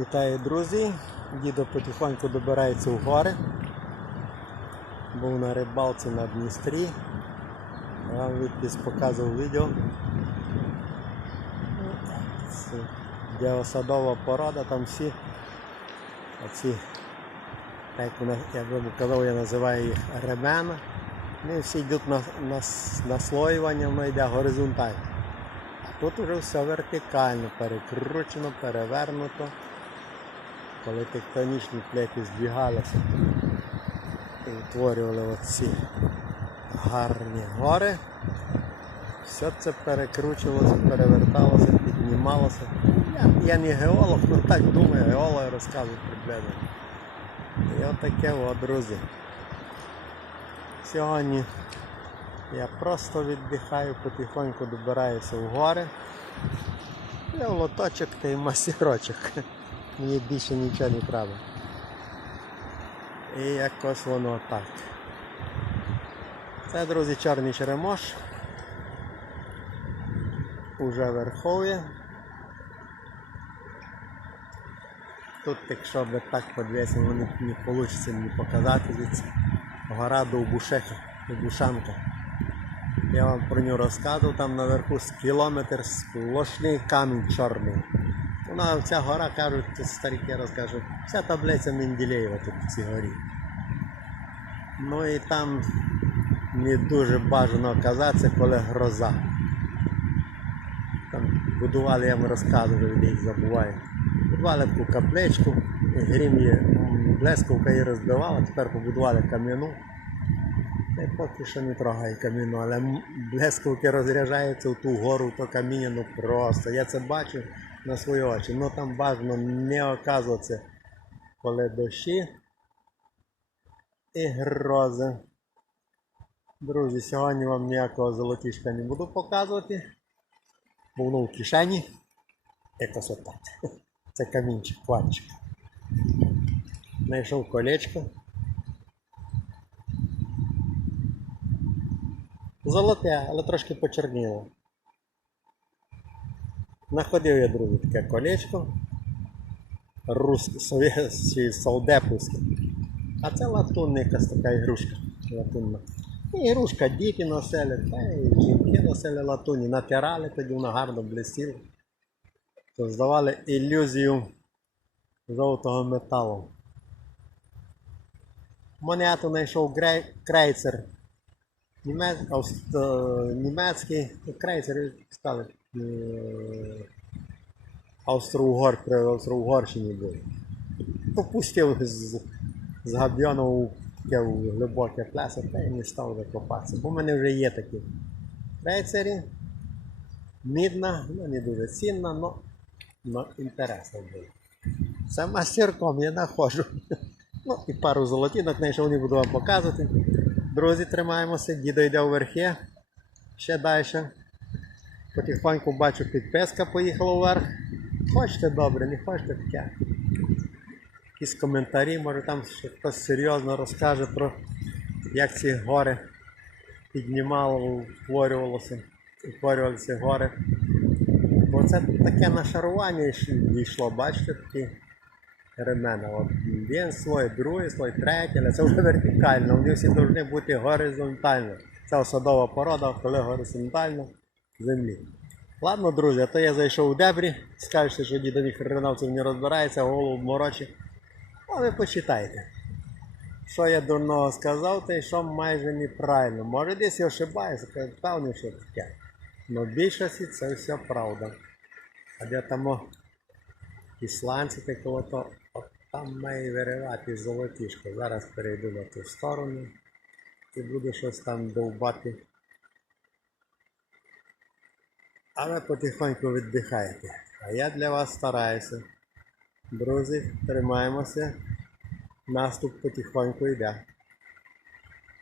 Вітаю, друзі! Дідо потихоньку добирається в гори. Був на рибалці на Дністрі. Я вам відпис показував відео. Це діосадова порода, там всі оці, як, як би казав, я називаю їх ремена. Вони всі йдуть на, на, наслоювання, воно йде горизонтально. А тут вже все вертикально, перекручено, перевернуто коли тектонічні плити здвігалися і утворювали оці гарні гори, все це перекручувалося, переверталося, піднімалося. Я, не геолог, ну так думаю, геологи розказують приблизно. І отаке от, друзі. Сьогодні я просто віддихаю, потихоньку добираюся в гори. Я лоточок та й масірочок. Мені більше нічого не треба. І якось воно так. Це, друзі, чорний черемош. Уже верхов'я. Тут, якщо би так подивитися, вони не вийде мені показати звідси. Гора Довбушеха, Довбушанка. Я вам про нього розказував, там наверху з кілометр сплошний камінь чорний. Вона ця гора, кажуть, старики розкажуть, вся таблиця Менделєєва тут в цій горі. Ну і там не дуже бажано оказатися, коли гроза. Там будували, я вам розказував, їх забуваю. Будували таку капличку, грім її, м, блискавка її розбивала, тепер побудували кам'яну. Поки що не трогає кам'яну, але блискавки розряджаються в ту гору, то каміння, ну просто. Я це бачу на свої очі. Ну там бажано не оказуватися, коли дощі і грози. Друзі, сьогодні вам ніякого золотішка не буду показувати, бо воно в кишені. Якось отак. Це камінчик, квадчик. Знайшов колечко. Золоте, але трошки почерніло. Находив я, друзі, таке колечко. Русське, совєтське. А це латунна якась така ігрушка. Латунна. І ігрушка діти носили, та і жінки носили латуні, натирали, тоді вона гарно блистіла. Здавали ілюзію жовтого металу. Монету знайшов грей- крейцер. Німець, авст- е, німецький крейсер стали е, Австро-Угор при Австро-Угорщині був. Попустив з, з габйону таке глибоке плесо, та й не став закопатися. Бо в мене вже є такі крейсері. Мідна, ну не дуже цінна, але но інтересно було. Сама сірком я знаходжу. Ну і пару золотінок знайшов, не буду вам показувати. Друзі, тримаємося, дідо йде вверхи. Ще далі. Потихоньку бачу, підписка поїхала вверх. Хочете добре, не хочете таке. Якісь коментарі, може там ще хтось серйозно розкаже про як ці гори піднімало, утворювалося, утворювалися гори. Бо це таке нашарування йш- йшло, бачите, такі ремена. От один слой, другий слой, третій, але це вже вертикально. Вони всі повинні бути горизонтально. Це осадова порода, коли горизонтально землі. Ладно, друзі, а то я зайшов у дебрі, скажете, що дідо ні хрена в цьому не розбирається, голову морочить. А ви почитайте. Що я дурного сказав, та й що майже неправильно. Може десь я ошибаюся, певно, що таке. Но в більшості це все правда. А де там ісландці такого, то от там має виривати золотішко. Зараз перейду на ту сторону і буду щось там довбати. А ви потихоньку віддихаєте. А я для вас стараюся. Друзі, тримаємося. Наступ потихоньку йде.